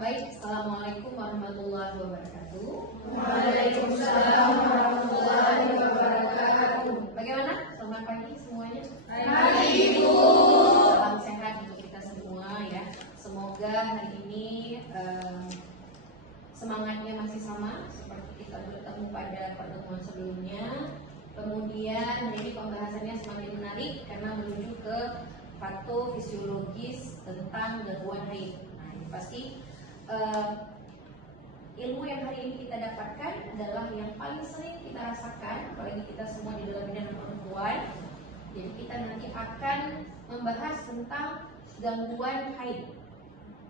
Baik, Assalamualaikum warahmatullahi wabarakatuh. Waalaikumsalam warahmatullahi wabarakatuh. Bagaimana? Selamat pagi semuanya. Pagi, Ibu. Salam sehat untuk kita semua ya. Semoga hari ini semangatnya masih sama seperti kita bertemu pada pertemuan sebelumnya. Kemudian hari ini pembahasannya semakin menarik karena menuju ke patofisiologis tentang gangguan haid. Nah, ini pasti ilmu yang hari ini kita dapatkan adalah yang paling sering kita rasakan, apalagi kita semua di dalam bidang perempuan. Jadi kita nanti akan membahas tentang gangguan haid.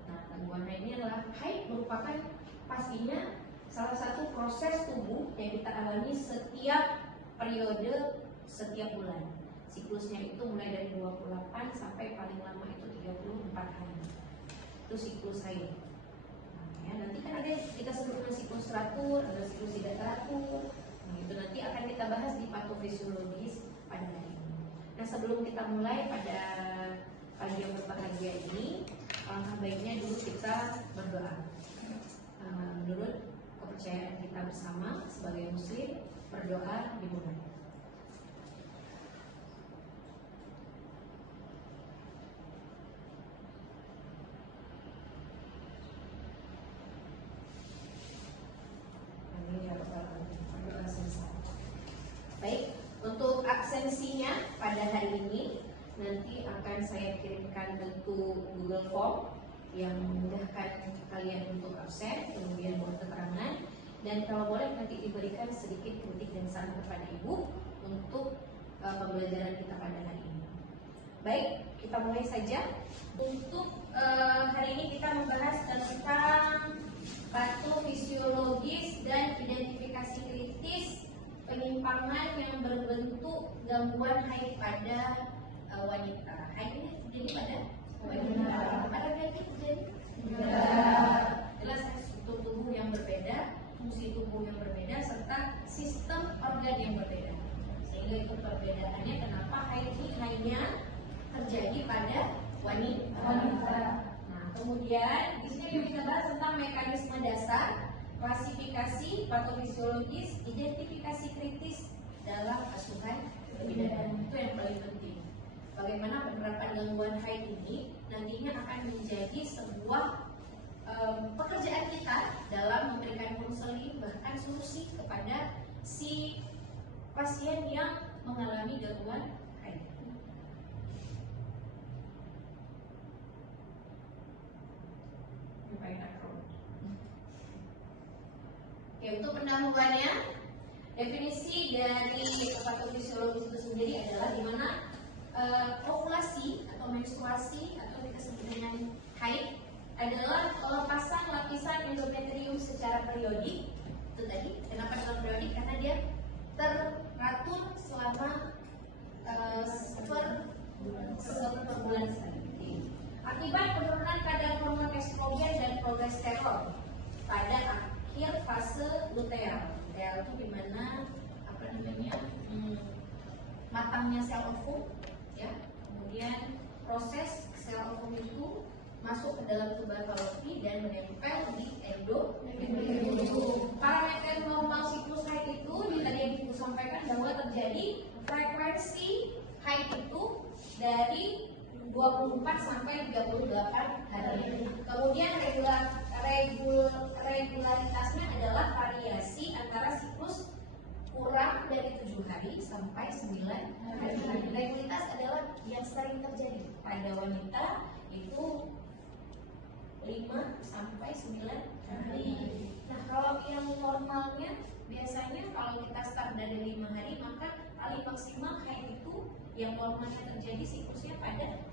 Nah, gangguan haid ini adalah haid merupakan pastinya salah satu proses tubuh yang kita alami setiap periode, setiap bulan. Siklusnya itu mulai dari 28 sampai paling lama itu 34 hari. Itu siklus haid. Ya, nanti kan ada kita sebut dengan siklus teratur, ada siklus tidak teratur. Nah, itu nanti akan kita bahas di patofisiologis pada hari ini. Nah, sebelum kita mulai pada pagi yang berbahagia ini, alangkah baiknya dulu kita berdoa. Menurut kepercayaan kita bersama sebagai muslim, berdoa dimulai. Baik, untuk absensinya pada hari ini nanti akan saya kirimkan bentuk Google Form yang memudahkan kalian untuk absen, kemudian buat keterangan, dan kalau boleh nanti diberikan sedikit kritik dan saran kepada Ibu untuk pembelajaran kita pada hari ini. Baik, kita mulai saja. Untuk hari ini kita membahas tentang patofisiologis dan identifikasi kritis penyimpangan yang berbentuk gangguan haid pada wanita. Haid ini terjadi pada wanita. Pada penyakit terjadi? Jelas struktur tubuh yang berbeda, fungsi tubuh yang berbeda, serta sistem organ yang berbeda. Sehingga itu perbedaannya kenapa haid ini hanya terjadi pada wanita. Nah, kemudian di sini kita bahas tentang mekanisme dasar, klasifikasi patofisiologis, identifikasi kritis dalam asuhan kebidanan. Itu yang paling penting. Bagaimana penerapan gangguan haid ini nantinya akan menjadi sebuah pekerjaan kita dalam memberikan konseling bahkan solusi kepada si pasien yang mengalami gangguan haid. Oke, untuk pendahuluannya, definisi dari patofisiologis itu sendiri adalah di mana ovulasi atau menstruasi atau kita sebut dengan haid adalah pelepasan lapisan endometrium secara periodik. Itu tadi, kenapa secara periodik? Karena dia teratur selama seperbulan sekali. Akibat penurunan kadar hormon estrogen dan progesteron pada akhir fase luteal. Luteal itu dimana matangnya sel ovum, ya. Kemudian proses sel ovum itu masuk ke dalam tubal Fallopi dan menempel di endometrium. Parameter normal siklus haid itu tadi yang Ibu sampaikan bahwa terjadi frekuensi haid itu dari 24 sampai 38 hari. Kemudian regularitasnya adalah variasi antara siklus kurang dari 7 hari sampai 9 hari. Regularitas adalah yang sering terjadi pada wanita itu 5 sampai 9 hari. Nah, kalau yang normalnya biasanya kalau kita start dari 5 hari, maka paling maksimal haid itu yang normalnya terjadi siklusnya pada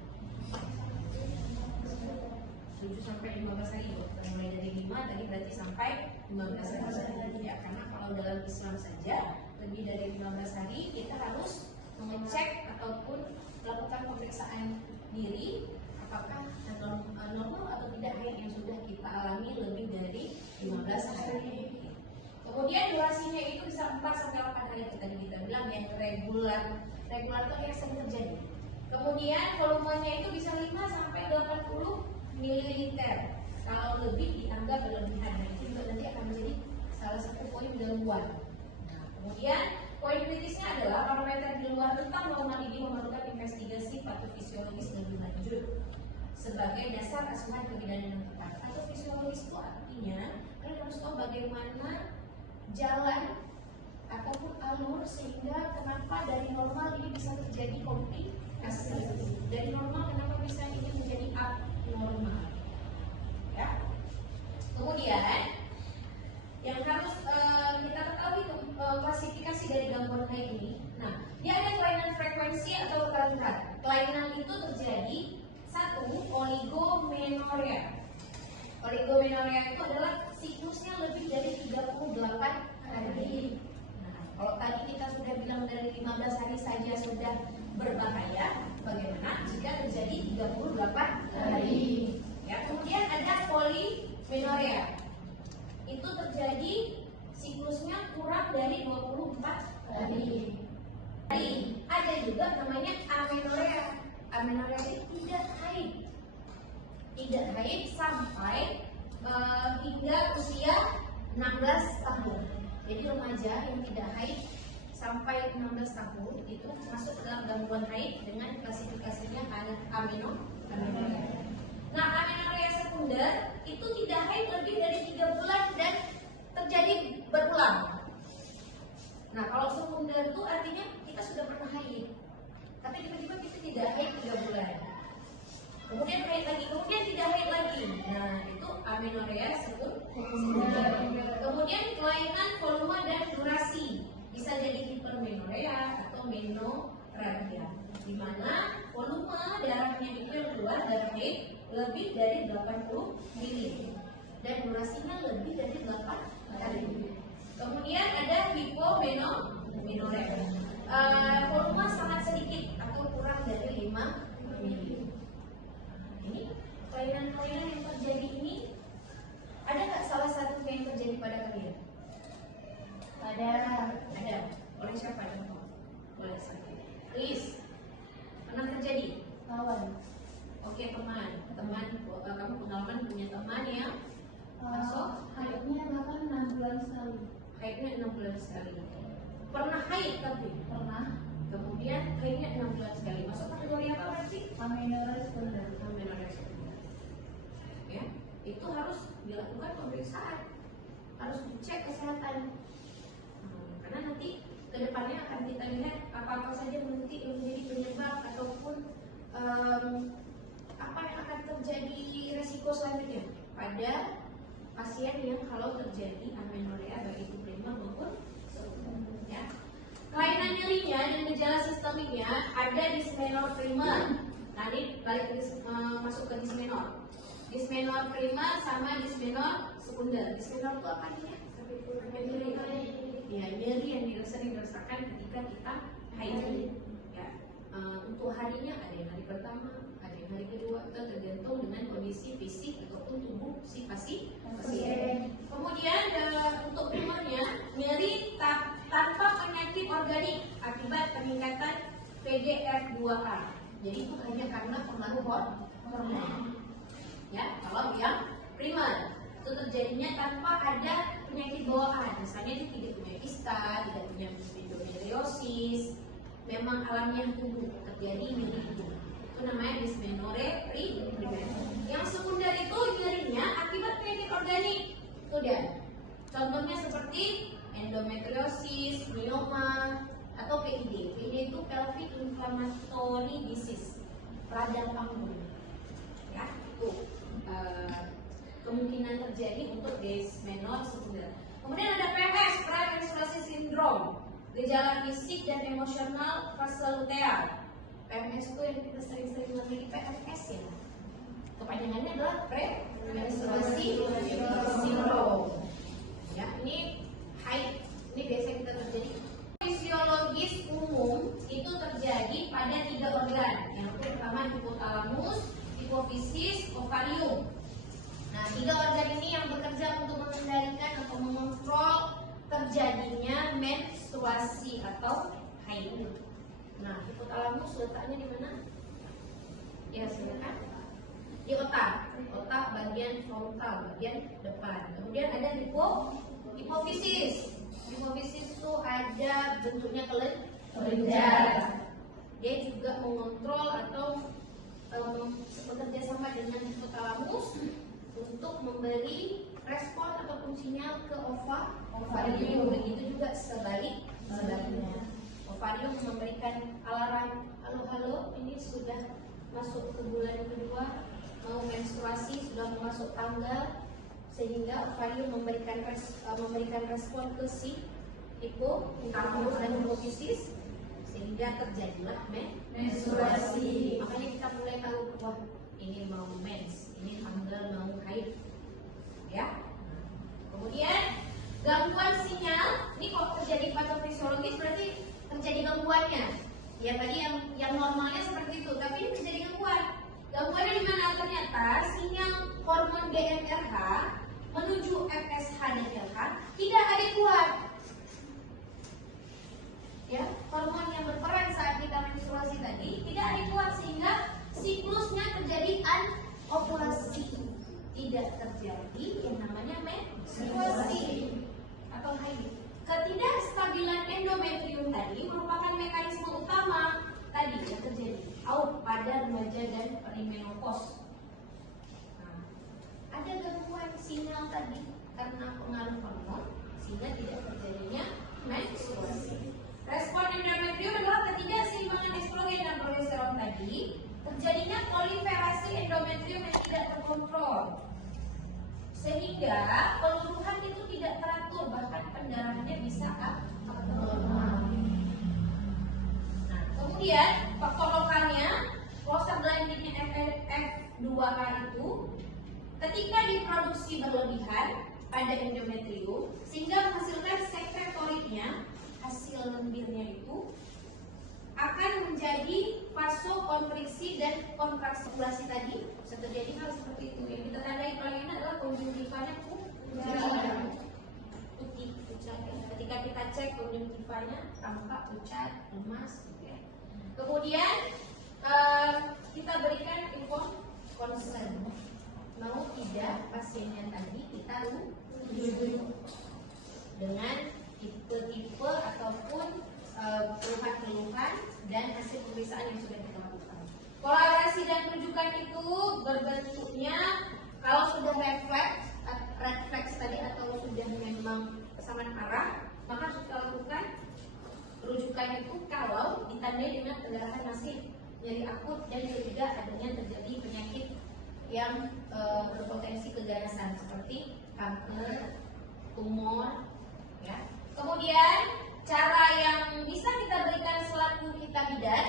7 sampai 15 hari. Mulai dari 5 tadi berarti sampai 15 hari. Ya, karena kalau dalam Islam saja lebih dari 15 hari kita harus mengecek ataupun melakukan pemeriksaan diri apakah normal atau tidak haid yang sudah kita alami lebih dari 15 hari. Kemudian durasinya itu bisa 4 sampai 8 hari tadi kita bilang yang regular itu yang sering terjadi. Kemudian volumenya itu bisa 5 sampai 80 ml. Kalau lebih dianggap berlebihan. Nah, itu juga nanti akan menjadi salah satu poin gangguan. Nah, kemudian poin kritisnya adalah parameter di luar tentang normal ini memerlukan investigasi patofisiologis lebih lanjut sebagai dasar asuhan kebidanan yang tepat. Patofisiologis itu artinya kalian harus tahu bagaimana jalan ataupun alur sehingga kenapa dari normal ini bisa terjadi komplikasi, dari normal kenapa bisa ini menjadi abnormal. Ya. Kemudian yang harus kita ketahui klasifikasi dari gangguan haid ini. Nah, dia ada kelainan frekuensi atau lokalitas. Kelainan itu terjadi satu, oligomenorea. Oligomenorea itu adalah siklusnya lebih dari 38 hari. Nah, kalau tadi kita sudah bilang dari 15 hari saja sudah berbahaya, bagaimana jika terjadi 38 hari? Ya, kemudian ada polimenorea. Itu terjadi siklusnya kurang dari 24 hari. Ada juga namanya amenorea. Amenorea ini tidak haid. Tidak haid sampai hingga usia 16 tahun. Jadi remaja yang tidak haid sampai 16 tahun itu masuk dalam gangguan haid dengan klasifikasinya amenorea. Nah, amenorea sekunder itu tidak haid lebih dari 3 bulan dan terjadi berulang. Nah, kalau sekunder itu artinya kita sudah pernah haid, tapi tiba-tiba kita tidak haid 3 bulan. Kemudian haid lagi, kemudian tidak haid lagi. Nah, itu amenorea sekunder. Kemudian kelainan volume dan durasi. Bisa jadi hipermenorea atau menorragia, di mana volume darahnya itu yang keluar dari haid lebih dari 80 ml dan durasinya lebih dari 8 hari. Kemudian ada hipomenorea, volume sangat sedikit atau kurang dari 5 ml. Ini kelainan-kelainan yang terjadi ini, ada nggak salah satu yang terjadi pada kalian? Ada. Oleh siapa? Oleh siapa? Please. Pernah terjadi? Kawan. Oke, teman, kamu pengalaman punya teman ya? Masuk? Haidnya bahkan 6 bulan sekali. Haidnya 6 bulan sekali. Pernah haid tapi? Pernah. Kemudian haidnya 6 bulan sekali. Masuk kategori apa berarti? Amenorea sekunder. Amenorea sekunder. Ya, itu harus dilakukan pemeriksaan, harus dicek kesehatan. Karena nanti kedepannya akan kita lihat apa-apa saja nanti yang menjadi penyebab ataupun apa yang akan terjadi resiko selanjutnya pada pasien yang kalau terjadi amenorea baik itu primer maupun sekunder. Ya. Kelainan nyerinya dan gejala sistemiknya ada dysmenor primer. Tadi balik masuk ke dysmenor. Dysmenor primer sama dysmenor sekunder. Dysmenor itu apa nih? Ya, nyeri yang dirasakan ketika kita haid. Ya, untuk harinya ada yang hari pertama, ada yang hari kedua, itu tergantung dengan kondisi fisik ataupun tubuh si pasien. Kemudian untuk primernya, nyeri tanpa penyakit organik akibat peningkatan PGF2A. Jadi itu hanya karena pengaruh hormon. Ya, kalau yang primer itu terjadinya tanpa ada penyakit bawaan, misalnya dia tidak punya kista, tidak punya endometriosis, memang alamiah tubuh terjadi nyeri tubuh. Itu namanya dysmenorrhea primer. Yang sekunder itu nyerinya akibat penyakit organik. Itu dia. Contohnya seperti endometriosis, myoma, atau PID. PID itu pelvic inflammatory disease, radang panggul. Ya, itu kemungkinan terjadi untuk dysmenor sekunder. Kemudian ada PMS, premenstruasi syndrome, gejala fisik dan emosional fase luteal. PMS itu yang kita sering-sering memiliki PMS ya. Kepanjangannya adalah premenstruasi syndrome. Ya, ini haid, ini biasa kita terjadi. Fisiologis umum itu terjadi pada 3 organ. Yang pertama hipotalamus, hipofisis, ovarium. Nah, 3 organ ini yang bekerja untuk mengendalikan atau mengontrol terjadinya menstruasi atau haid. Nah, hipotalamus letaknya di mana? Ya, silakan. di otak bagian frontal, bagian depan. Kemudian ada hipofisis. Hipofisis itu ada bentuknya kelenjar. Dia juga mengontrol atau bekerja sama dengan hipotalamus untuk memberi respon ataupun sinyal ke ovarium. Begitu juga sebaliknya. Ovarium memberikan alarm, halo, ini sudah masuk ke bulan kedua, mau menstruasi, sudah masuk tanggal, sehingga ovarium memberikan respon ke si hipotalamus dan hipofisis, sehingga terjadilah menstruasi. Makanya kita mulai tahu, wah ini mau mens, ini tanggal mau haid, ya. Kemudian gangguan sinyal, ini kalau terjadi patofisiologis berarti terjadi gangguannya. Ya tadi yang normalnya seperti itu, tapi ini terjadi gangguan. Gangguannya di mana? Ternyata sinyal hormon DNRH menuju FSH dan LH tidak adekuat. Ya, hormon yang berperan saat kita menstruasi tadi tidak adekuat sehingga siklusnya terjadi anovulasi. Tidak terjadi yang namanya menstruasi atau haid. Ketidakstabilan endometrium tadi merupakan mekanisme utama tadi yang terjadi pada remaja dan perimenopause. Nah, ada gangguan sinyal tadi karena pengaruh hormon sehingga tidak terjadinya menstruasi. Respon endometrium adalah ketidakseimbangan estrogen dan progesteron tadi, terjadinya proliferasi endometrium yang tidak terkontrol, sehingga peluruhan itu tidak teratur, bahkan pendarahannya bisa abnormal. Nah, kemudian faktor lokalnya, prostaglandinnya F2A itu ketika diproduksi berlebihan pada endometrium sehingga menghasilkan sekretoriknya, hasil lendirnya itu akan menjadi vasokonstriksi dan kontraksi tadi. Bisa terjadi hal seperti itu. Yang kita tandai paling enak adalah konjungtivanya putih, pucat. Ketika kita cek konjungtivanya tampak pucat, lemas, gitu ya. Kemudian kita berikan info concern. Mau tidak pasiennya tadi kita rujuk dengan tipe-tipe ataupun keluhan-keluhan dan hasil pemeriksaan yang sudah kita lakukan. Kolaborasi dan rujukan itu berbentuknya kalau sudah red flags tadi atau sudah memang kesamaan arah, maka harus kita lakukan rujukan itu kalau ditandai dengan pendarahan masif, nyeri akut, dan juga adanya terjadi penyakit yang berpotensi keganasan seperti kanker, tumor, ya. Kemudian cara yang bisa kita berikan selaku kita bidan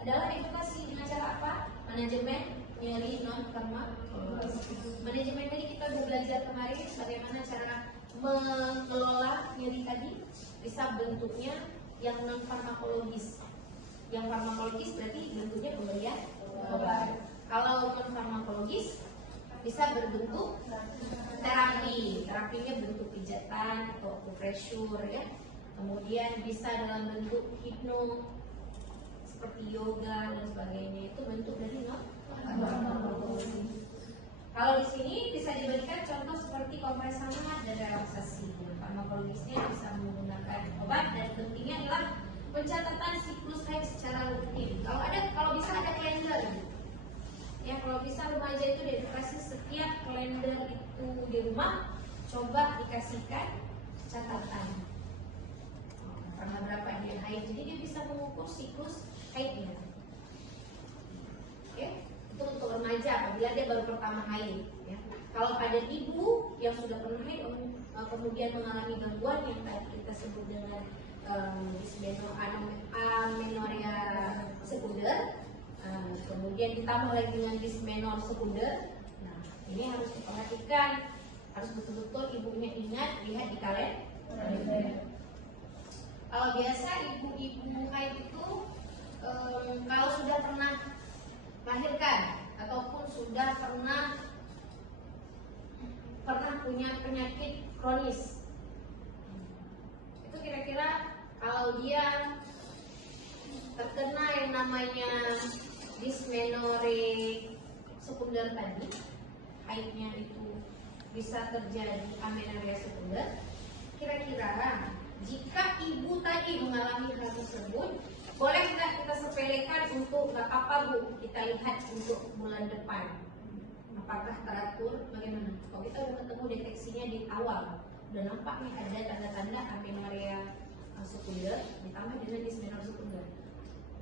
adalah edukasi dengan cara apa? Manajemen nyeri non farmakologis. Manajemen tadi kita sudah belajar kemarin bagaimana cara mengelola nyeri tadi, bisa bentuknya yang non farmakologis. Yang farmakologis berarti bentuknya pemberian obat. Kalau non farmakologis bisa berbentuk terapi, terapinya bentuk pijatan atau akupressure, ya. Kemudian bisa dalam bentuk hipno seperti yoga dan sebagainya, itu bentuk dari non farmakologi. Kalau di sini bisa diberikan contoh seperti kompres hangat dan relaksasi. Farmakologisnya bisa menggunakan obat, dan pentingnya adalah pencatatan siklus haid secara rutin. Kalau bisa ada kalender. Ya, kalau bisa remaja itu dikasih setiap kalender itu di rumah, coba dikasihkan catatan. Karena berapa dia haid, jadi dia bisa mengukur siklus haidnya. Oke, itu untuk remaja apabila dia baru pertama haid. Ya. Kalau pada ibu yang sudah pernah haid, kemudian mengalami gangguan yang tadi kita sebut dengan amenorrhea sekunder, kemudian ditambah lagi dengan dysmenor sekunder. Nah, ini harus diperhatikan, harus betul-betul ibunya ingat, lihat di kalender. Kalau biasa ibu-ibu haid itu kalau sudah pernah melahirkan ataupun sudah pernah punya penyakit kronis, itu kira-kira kalau dia terkena yang namanya dysmenorrhea sekunder tadi, haidnya itu bisa terjadi amenorrea sekunder. Kira-kira jika ibu tadi mengalami hal tersebut, boleh nggak kita sepelekan untuk nggak apa-apa bu, kita lihat untuk bulan depan apakah teratur bagaimana? Kalau kita udah ketemu deteksinya di awal, udah nampak nih ada tanda-tanda amenorrea sekunder ditambah dengan dismenor sekunder,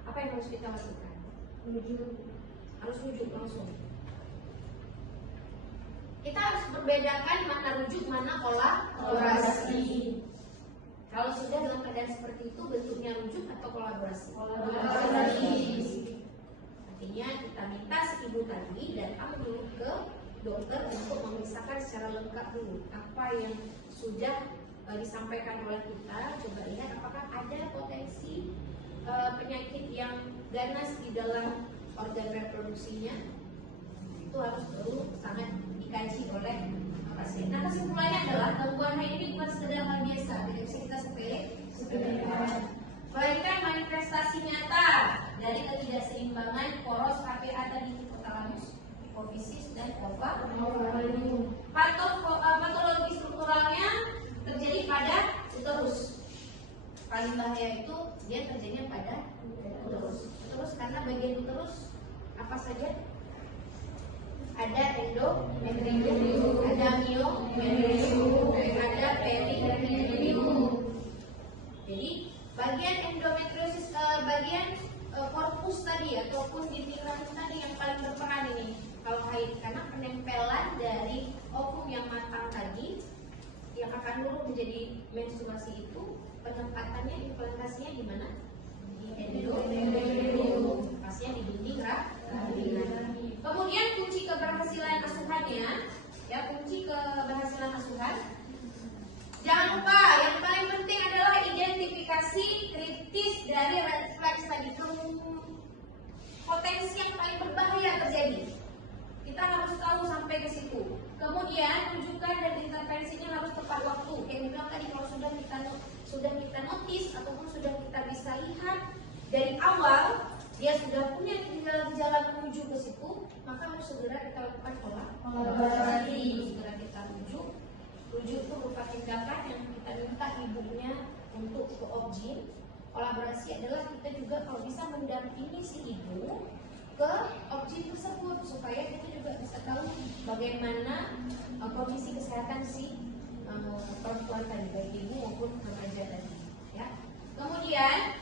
apa yang harus kita lakukan? Harus rujuk langsung. Kita harus membedakan mana rujuk, mana kolaborasi. Kalau sudah dalam keadaan seperti itu, bentuknya rujuk atau kolaborasi? Kolaborasi. Artinya kita minta si ibu tadi datang dulu ke dokter untuk memeriksakan secara lengkap dulu apa yang sudah disampaikan oleh kita. Coba lihat apakah ada potensi penyakit yang ganas di dalam organ reproduksinya. Itu harus dulu sangat dikaji oleh pasien. Nah, kesimpulannya adalah gangguan haid ini bukan sekedar hal biasa, tidak bisa kita sepelekan. Melainkan manifestasi nyata dari ketidakseimbangan poros HPA tadi, hipotalamus, hipofisis, dan ovarium. Patologi strukturalnya terjadi pada uterus. Paling bahaya itu dia terjadinya pada uterus. Uterus karena bagian uterus apa saja? Ada endometrium, ada myometrium, ada perimetrium. Jadi bagian endometriosis, bagian korpus tadi ataupun dinding rahim tadi yang paling berperan ini kalau haid, karena penempelan dari ovum yang matang tadi yang akan luruh menjadi menstruasi itu, penempatannya, implantasinya di mana? Di endometrium, pastinya di dinding rahim. Kemudian kunci keberhasilan asuhannya, ya, kunci keberhasilan asuhan. Jangan lupa, yang paling penting adalah identifikasi kritis dari red flags tadi. Potensi yang paling berbahaya terjadi. Kita harus tahu sampai ke situ. Kemudian rujukan dan intervensinya harus tepat waktu. Kayak bilang tadi, kalau sudah kita notice ataupun sudah kita bisa lihat dari awal dia sudah punya gejala menuju ke situ, maka harus segera kita lakukan kolaborasi. Segera kita rujuk. Rujuk itu berupa tindakan yang kita minta ibunya untuk ke objin. Kolaborasi adalah kita juga kalau bisa mendampingi si ibu ke objin tersebut supaya kita juga bisa tahu bagaimana kondisi kesehatan si perempuan tadi, baik ibu maupun remaja tadi. Ya. Kemudian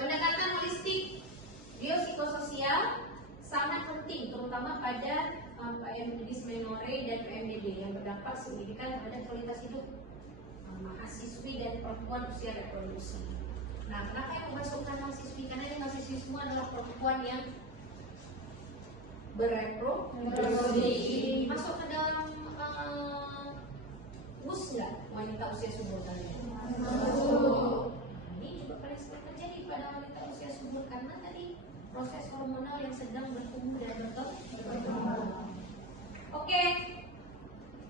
pendekatan holistik biopsikososial sangat penting, terutama pada dismenore dan PMDD yang berdampak signifikan terhadap kualitas hidup mahasiswi dan perempuan usia reproduksi. Nah, kenapa yang memasukkan mahasiswi? Karena yang mahasiswi semua adalah perempuan yang bereproduksi. Masuk ke dalam WUS nggak wanita usia subur kalian? Masuk. Ini juga paling sering terjadi pada wanita usia subur karena tadi proses hormonal yang sedang bertumbuh dan berkembang. Oke,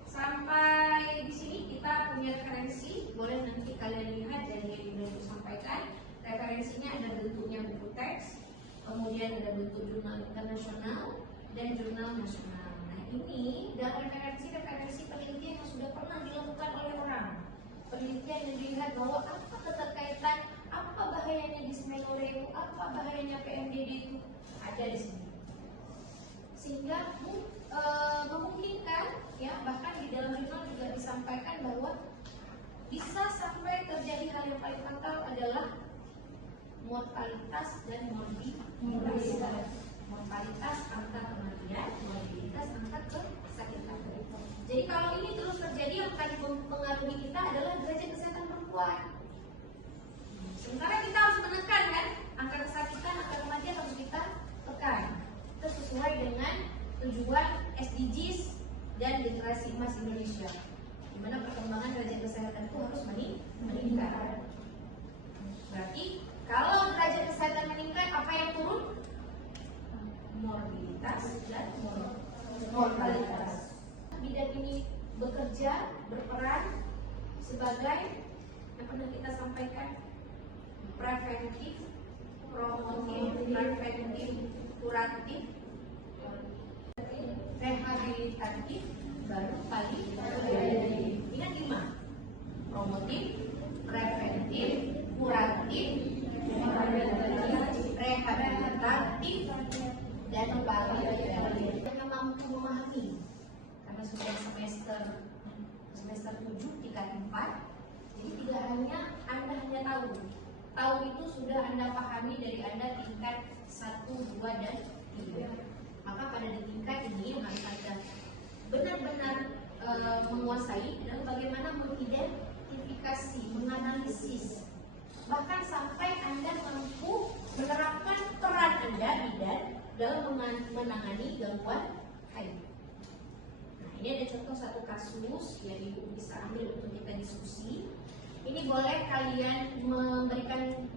sampai di sini kita punya referensi. Boleh nanti kalian lihat dari yang sudah disampaikan. Referensinya ada bentuknya buku teks, kemudian ada bentuk jurnal internasional dan jurnal nasional. Nah, ini dalam referensi penelitian yang sudah pernah dilakukan oleh orang. Penelitian yang dilihat bahwa apa keterkaitan, apa bahayanya dismenore itu, apa bahayanya PMDD itu ada di sini. Sehingga memungkinkan, ya, bahkan di dalam jurnal juga disampaikan bahwa bisa sampai terjadi hal yang paling fatal adalah mortalitas dan morbiditas. Mortalitas angka kematian, morbiditas angka kesakitan. Jadi kalau ini terus terjadi, yang akan mempengaruhi kita adalah derajat kesehatan perempuan. Sementara kita harus menekan, kan, angka kesakitan, angka kematian harus kita tekan. Itu sesuai dengan tujuan SDGs dan generasi emas Indonesia, di mana perkembangan derajat kesehatan itu harus meningkat. Berarti kalau derajat kesehatan meningkat, apa yang turun? Morbiditas dan mortalitas. Bidan ini bekerja, berperan sebagai yang pernah kita sampaikan, preventif, promotif, preventif, kuratif. rehabilitatif, baru palliatif. Ingat 5. Promotif, preventif, kuratif, rehabilitatif, dan palliatif. Yang mampu memahami, karena sudah semester 7 tingkat 4. Jadi tidak hanya Anda hanya tahu itu sudah Anda pahami dari Anda tingkat 1, 2, dan 3. Maka pada tingkat ini yang harus Anda benar-benar menguasai adalah bagaimana mengidentifikasi, menganalisis, bahkan sampai Anda mampu menerapkan peran Anda dalam menangani gangguan haid. Nah, ini ada contoh satu kasus yang Ibu bisa ambil untuk kita diskusi. Ini boleh kalian memberikan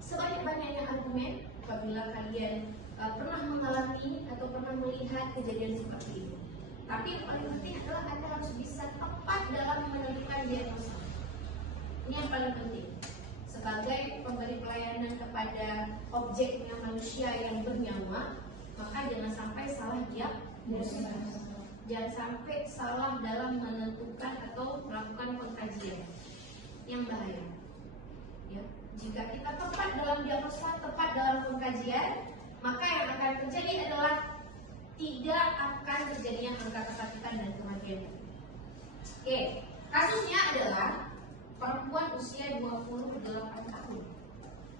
sebanyak-banyaknya argumen apabila kalian pernah mengalami atau pernah melihat kejadian seperti ini. Tapi yang paling penting adalah Anda harus bisa tepat dalam menentukan diagnosa. Ini yang paling penting. Sebagai pemberi pelayanan kepada objeknya manusia yang bernyawa, maka jangan sampai salah diagnosa. Jangan sampai salah dalam menentukan atau melakukan pengkajian yang bahaya. Ya, jika kita tepat dalam diagnosa, tepat dalam pengkajian, maka yang akan terjadi adalah tidak akan terjadinya angka kesakitan dan kematian. Oke, kasusnya adalah perempuan usia 28 tahun.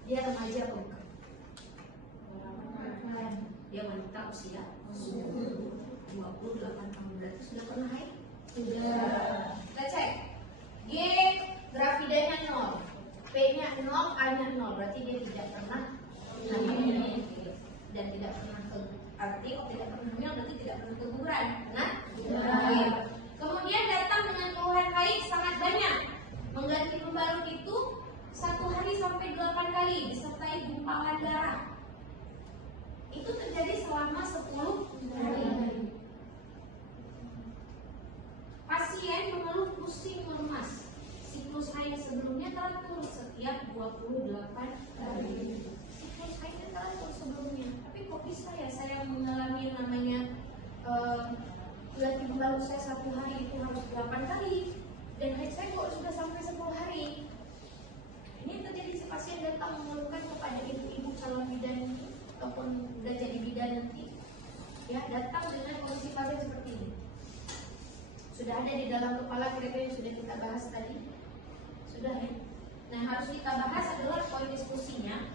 Dia remaja atau bukan? Dia wanita usia 28 tahun. Berarti sudah pernah haid? Sudah. Kita cek. G gravidanya 0, P-nya 0, A-nya 0. Berarti dia tidak pernah hamil dan tidak pernah arti tidak pernah hamil berarti tidak pernah keguguran. Nah, kemudian datang dengan keluhan haid sangat banyak. Mengganti pembalut itu 1 hari sampai 8 kali disertai gumpalan darah. Itu terjadi selama 10 hari. Pasien mengeluh pusing lemas. Siklus haid sebelumnya teratur setiap 28 hari. Siklus haidnya teratur sebelumnya. Tapi kok bisa ya saya mengalami namanya ganti pembalut saya 1 hari itu harus 8 kali. Dan haid saya kok sudah sampai 10 hari. Ini yang terjadi si pasien datang mengeluhkan kepada ibu-ibu calon bidan ataupun sudah jadi bidan nanti, ya, datang dengan kondisi pasien seperti ini. Sudah ada di dalam kepala kira-kira yang sudah kita bahas tadi. Sudah ya. Nah, harus kita bahas adalah poin diskusinya.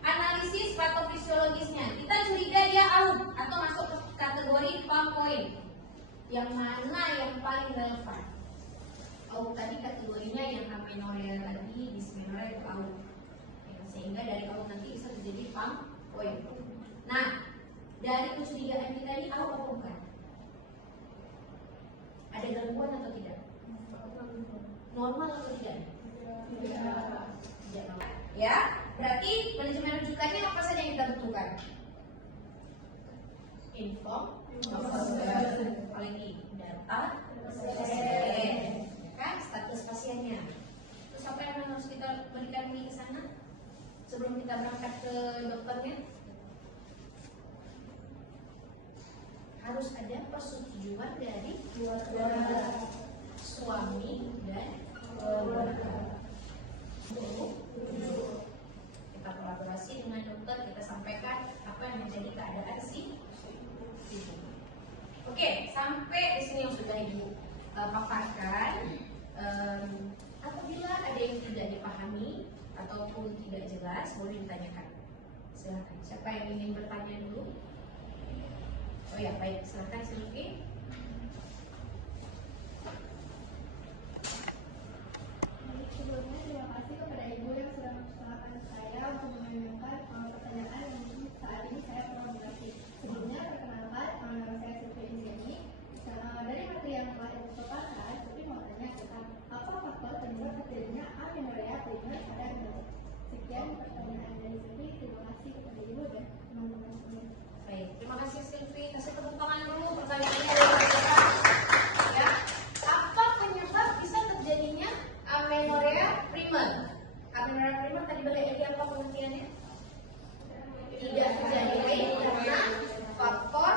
Analisis patofisiologisnya. Kita curiga dia AUB atau masuk ke kategori PAM point. Yang mana yang paling relevan? AUB tadi kategorinya yang amenorrhea tadi, dysmenorrhea itu AUB. Ya, sehingga dari AUB nanti bisa terjadi PAM point. Nah, dari kecurigaan kita ini AUB apa bukan? Ada gangguan atau tidak? Normal atau tidak? Tidak. Ya, berarti manajemen rujukannya apa saja yang kita butuhkan? Apalagi data, kan status pasiennya. Terus apa yang harus kita berikan di sana sebelum kita berangkat ke dokternya? Harus ada persetujuan dari keluarga, suami dan keluarga. Kita kolaborasi dengan dokter, kita sampaikan apa yang menjadi keadaan si ibu. Oke, sampai di sini yang sudah Ibu paparkan. Apabila ada yang tidak dipahami ataupun tidak jelas, boleh ditanyakan. Silakan. Siapa yang ingin bertanya dulu? Oh ya, baik, silakan Silvi. Sebelumnya terima kasih kepada Ibu yang sudah mempersilahkan saya untuk menanyakan pertanyaan yang saat ini saya telah mengerti. Sebelumnya perkenalkan, nama saya Silvi Injani. Dari materi yang telah Ibu paparkan, Silvi mau tanya tentang apa faktor penyebab terjadinya amenorrhea primer pada anak. Sekian pertanyaan dari Silvi. Terima kasih kepada Ibu dan teman-teman semua. Baik, terima kasih Silvi. Kasih tepuk tangan dulu pertanyaannya dari kita. Ya, apa penyebab bisa terjadinya amenorrhea primer? Amenorrhea primer tadi balik lagi apa pengertiannya? Tidak terjadi haid karena faktor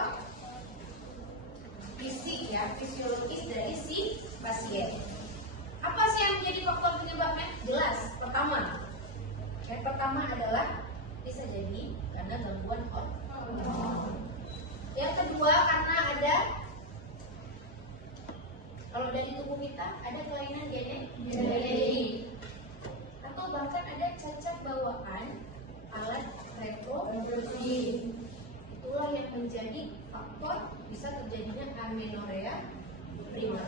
bisa terjadinya amenorrea primer.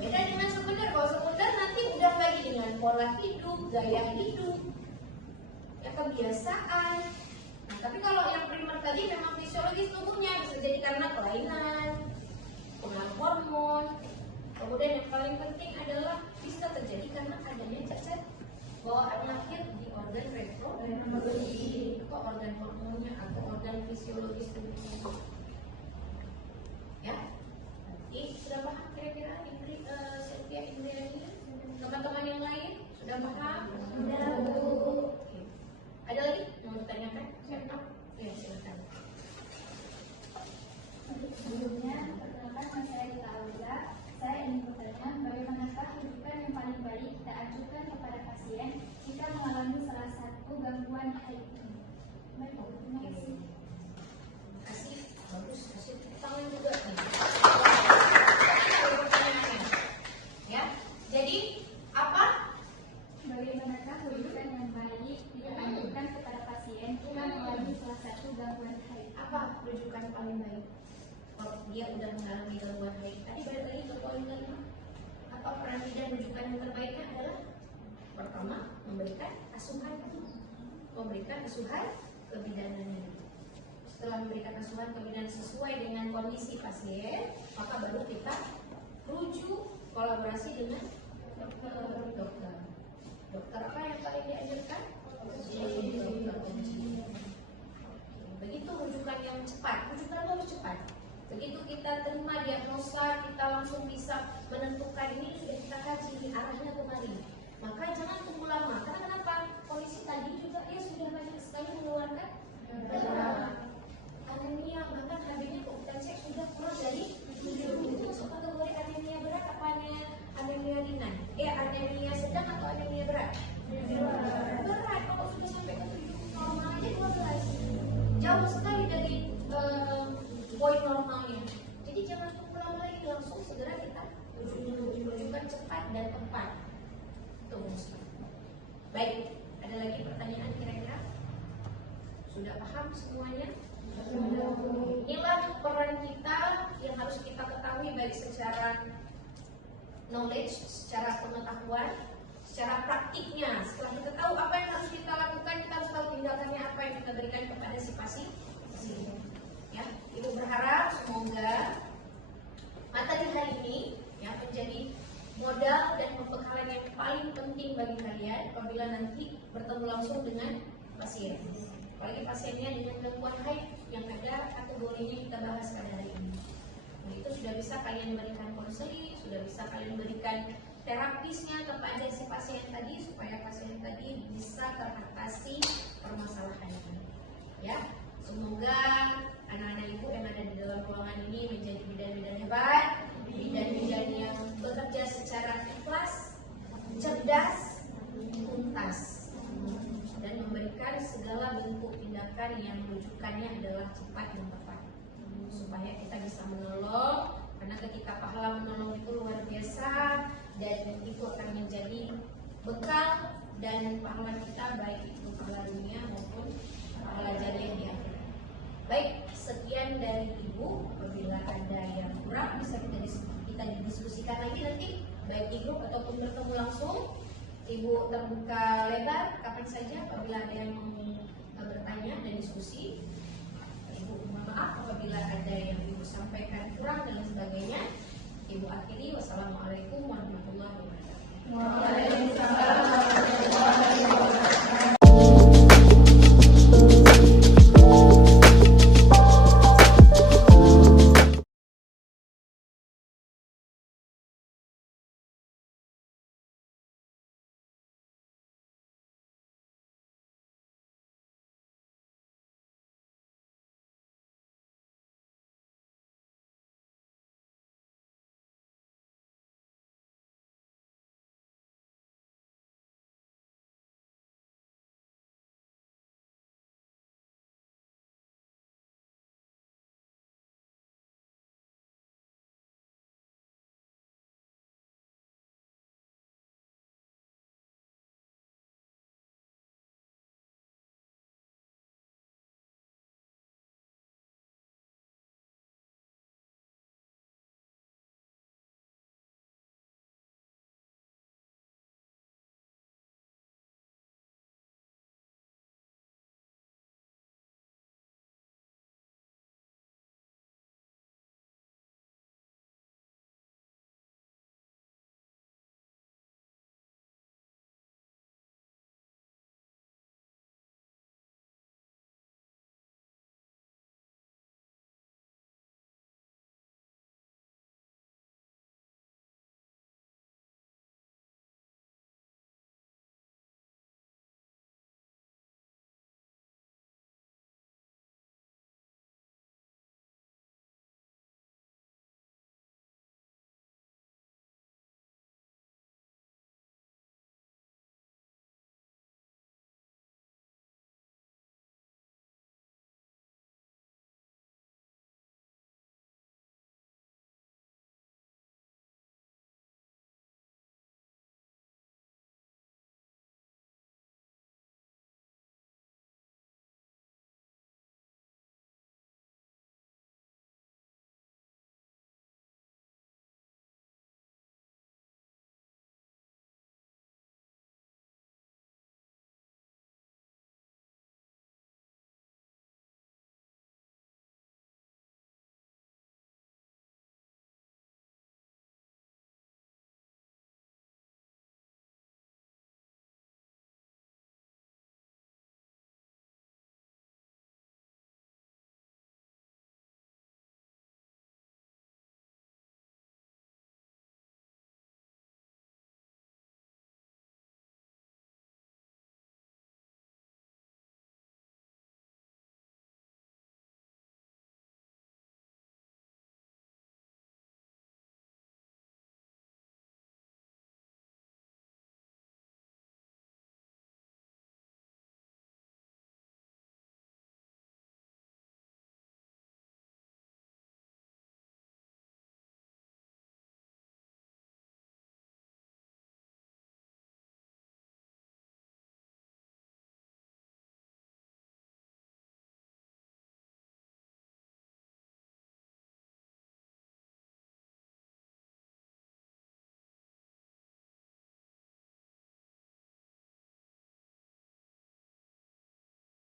Beda dengan sekunder. Kalau sekunder nanti udah lagi dengan pola hidup, gaya hidup, ya kebiasaan. Nah, tapi kalau yang primer tadi memang fisiologis tubuhnya, bisa jadi karena kelainan, pengaruh hormon. Kemudian yang paling penting adalah bisa terjadi karena adanya cacat bawaan lahir di organ reproduksi atau organ hormonnya atau organ fisiologis tubuhnya. Ya, jadi sudah paham kira-kira Sylvia Indriani? Teman-teman yang lain sudah paham? Sudah, Bu. Oke. Ada lagi yang mau ditanyakan? Ya, silakan. Sebelumnya, perkenalkan nama saya Dita Aulia. Saya ingin bertanya, bagaimanakah rujukan yang paling baik kita ajukan kepada pasien jika mengalami salah satu gangguan haid ini? Baik, terima kasih. Terima kasih. Bagus, kasih tepuk tangan juga nih. Ya, jadi apa? Bagaimanakah rujukan yang baik kita ajukan kepada pasien jika mengalami salah satu gangguan haid? Apa rujukan paling baik? Kalau dia udah mengalami gangguan haid, tadi balik lagi ke poin kelima. Apa peran bidan rujukan yang terbaiknya adalah pertama memberikan asuhan kebidanannya. Setelah memberikan asuhan kebidanan sesuai dengan kondisi pasien, maka baru kita rujuk kolaborasi dengan dokter. Dokter apa yang paling dianjurkan? Begitu rujukan yang cepat, rujukan harus cepat. Begitu kita terima diagnosa, kita langsung bisa menentukan ini sudah kita kaji arahnya kemari. Maka jangan tunggu lama. Karena kenapa? Kondisi tadi juga dia sudah banyak sekali mengeluarkan anemia, bahkan HB-nya kita cek sudah kurang dari 7. Itu kategori anemia berat apa anemia ringan? Anemia sedang atau anemia berat? Berat. Kalau sudah sampai ke 7 normal aja 12. Jauh sekali dari poin normalnya. Jadi jangan tunggu lama lagi, langsung segera kita rujukan cepat dan tepat. Baik, ada lagi pertanyaan kira-kira? Sudah paham semuanya? Inilah peran kita yang harus kita ketahui baik secara knowledge, secara pengetahuan, secara praktiknya. Setelah kita tahu apa yang harus kita lakukan, kita harus tahu tindakannya apa yang kita berikan kepada si pasien. Ya, Ibu berharap semoga materi hari ini ya menjadi modal dan pembekalan yang paling penting bagi kalian apabila nanti bertemu langsung dengan pasien. Apalagi pasiennya dengan gangguan haid yang ada kategorinya kita bahas pada hari ini. Nah, itu sudah bisa kalian berikan konseling, sudah bisa kalian berikan terapisnya kepada si pasien tadi supaya pasien tadi bisa teratasi permasalahannya. Ya, semoga anak-anak ibu yang ada di dalam ruangan ini menjadi bidan-bidan hebat, bidan-bidan yang bekerja secara ikhlas, cerdas, tuntas, dan memberikan segala bentuk tindakan yang rujukannya adalah cepat dan tepat, supaya kita bisa menolong. Karena ketika pahala menolong itu luar biasa, dan itu akan menjadi bekal dan pahala kita baik itu pahala dunia maupun pahala jariah di akhirat. Baik, sekian dari Ibu. Apabila ada yang kurang bisa kita diskusikan lagi nanti, baik di grup ataupun bertemu langsung. Ibu terbuka lebar kapan saja apabila ada yang mau bertanya dan diskusi. Ibu mohon maaf apabila ada yang Ibu sampaikan kurang dan sebagainya. Ibu akhiri, wassalamualaikum warahmatullahi wabarakatuh.